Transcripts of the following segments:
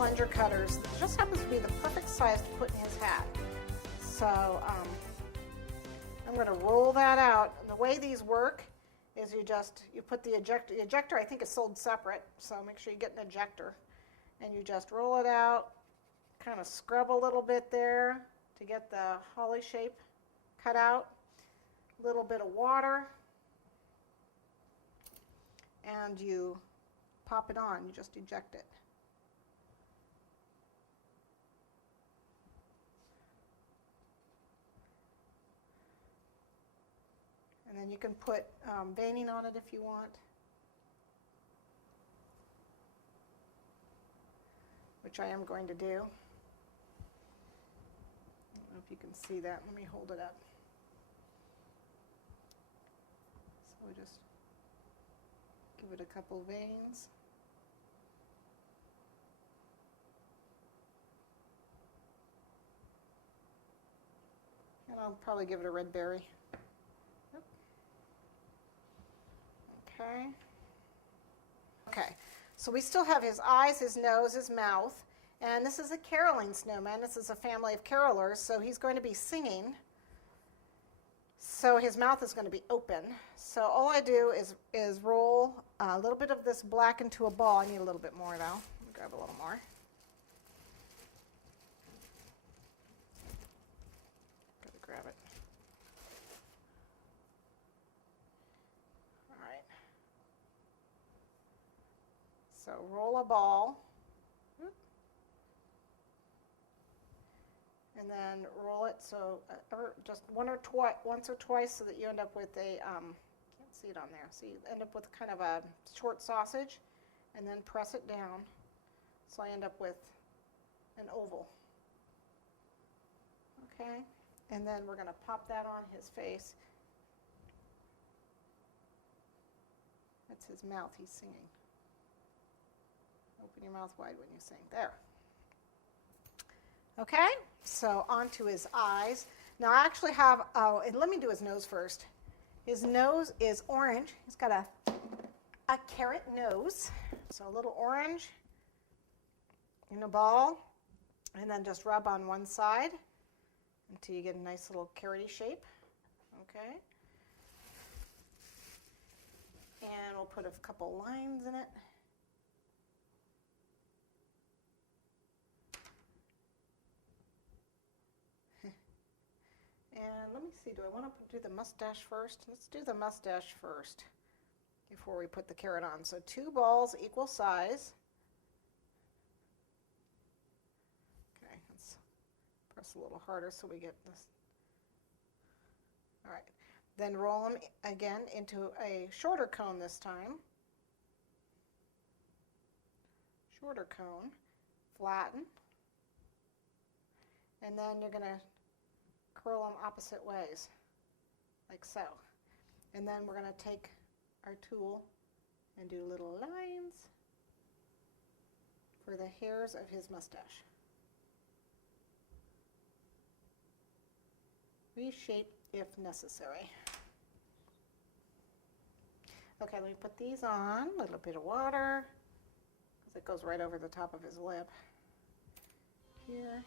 plunger cutters. It just happens to be the perfect size to put in his hat. So I'm going to roll that out. And the way these work is you put the ejector. The ejector I think is sold separate, so make sure you get an ejector. And you just roll it out, kind of scrub a little bit there to get the holly shape cut out. A little bit of water. And you pop it on. You just eject it. And then you can put veining on it if you want, which I am going to do. I don't know if you can see that. Let me hold it up. So we just give it a couple veins. And I'll probably give it a red berry. Okay, so we still have his eyes, his nose, his mouth, and this is a caroling snowman. This is a family of carolers, so he's going to be singing. So his mouth is going to be open. So all I do is roll a little bit of this black into a ball. I need a little bit more though. Let me grab a little more. Gotta grab it. So roll a ball, and then roll it so just once or twice so that you end up with a, can't see it on there, so you end up with kind of a short sausage, and then press it down so I end up with an oval. Okay, and then we're going to pop that on his face. That's his mouth, he's singing. Open your mouth wide when you sing. There. Okay, so onto his eyes. Now I actually have, and let me do his nose first. His nose is orange. He's got a carrot nose. So a little orange in a ball, and then just rub on one side until you get a nice little carroty shape. Okay. And we'll put a couple lines in it. And let me see, do I want to do the mustache first? Let's do the mustache first before we put the carrot on. So 2 balls equal size. Okay, let's press a little harder so we get this. All right, then roll them again into a shorter cone this time. Shorter cone, flatten, and then you're going to curl them opposite ways, like so. And then we're going to take our tool and do little lines for the hairs of his mustache. Reshape if necessary. Okay, let me put these on, a little bit of water, because it goes right over the top of his lip. Here.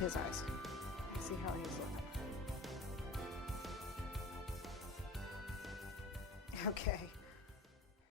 His eyes. See how he's looking. Okay,